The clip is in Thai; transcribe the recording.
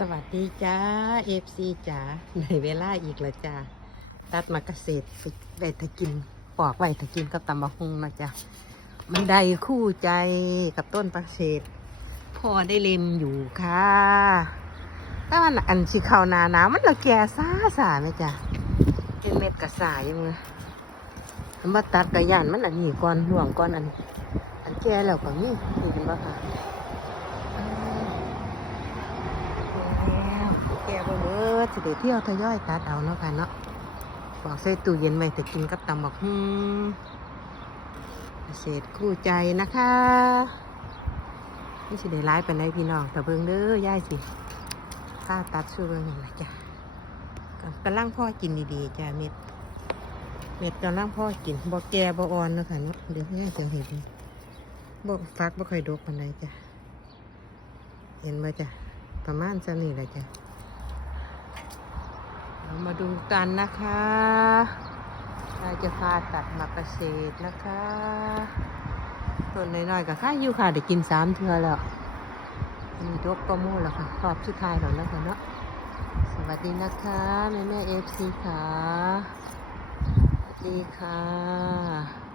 สวัสดีจ้าเอฟซีจ๋าในเวลาอีกแล้วจ้าตัดมาเกษตรฝึกไว้ถ้ากินปอกไว้ถ้ากินกับตำบะฮุงนะจ้ามันได้คู่ใจกับต้นประเสษพอได้เล็มอยู่ค่ะแต่ว่าอันชิเขาวหนาหนาวมันละแก่ซาสาไหมจ้าเป็นเม็ดกระสายยังไงคำว่าตัดกระยานมันอันนี้ก่อนห่วงก่อนอัน อันแก่แล้วก็มีนี่เป็นว่าค่ะ แล้วแกบ่เบิด สิได้เที่ยวทยอยตัดเอาเนาะค่ะเนาะบอกใส่ตู้เย็นไว้แต่กินกับตำบักฮึมเศษคู่ใจนะคะนี่สิได้ร้ายไปไหนพี่น้องแต่เบิ่งเด้อย่ายสิข้าตัดสู้เบิ่งนี่นะจ้ะกำลังพ่อกินดีๆจ้ะเม็ด เม็ดกำลังพ่อกินบ่แก่บ่อ่อนเนาะค่ะเนาะเดี๋ยวย่ายจะเห็นบ่ฟักบ่ค่อยดกปานใดจ้ะเห็นบ่จ้ะประมาณจะนี่แหละจ้ะ มาดูกันนะคะเราจะพาตัดหมักเกษตรนะคะต้นน้อยๆกับข้าอยู่ค่ะเดี๋ยวกินสามเทือแล้วมีดกก็มู่แล้วค่ะขอบสุดท้ายแล้วนะคะเนาะสวัสดีนะคะแม่แม่เอฟซีค่ะสวัสดีค่ะ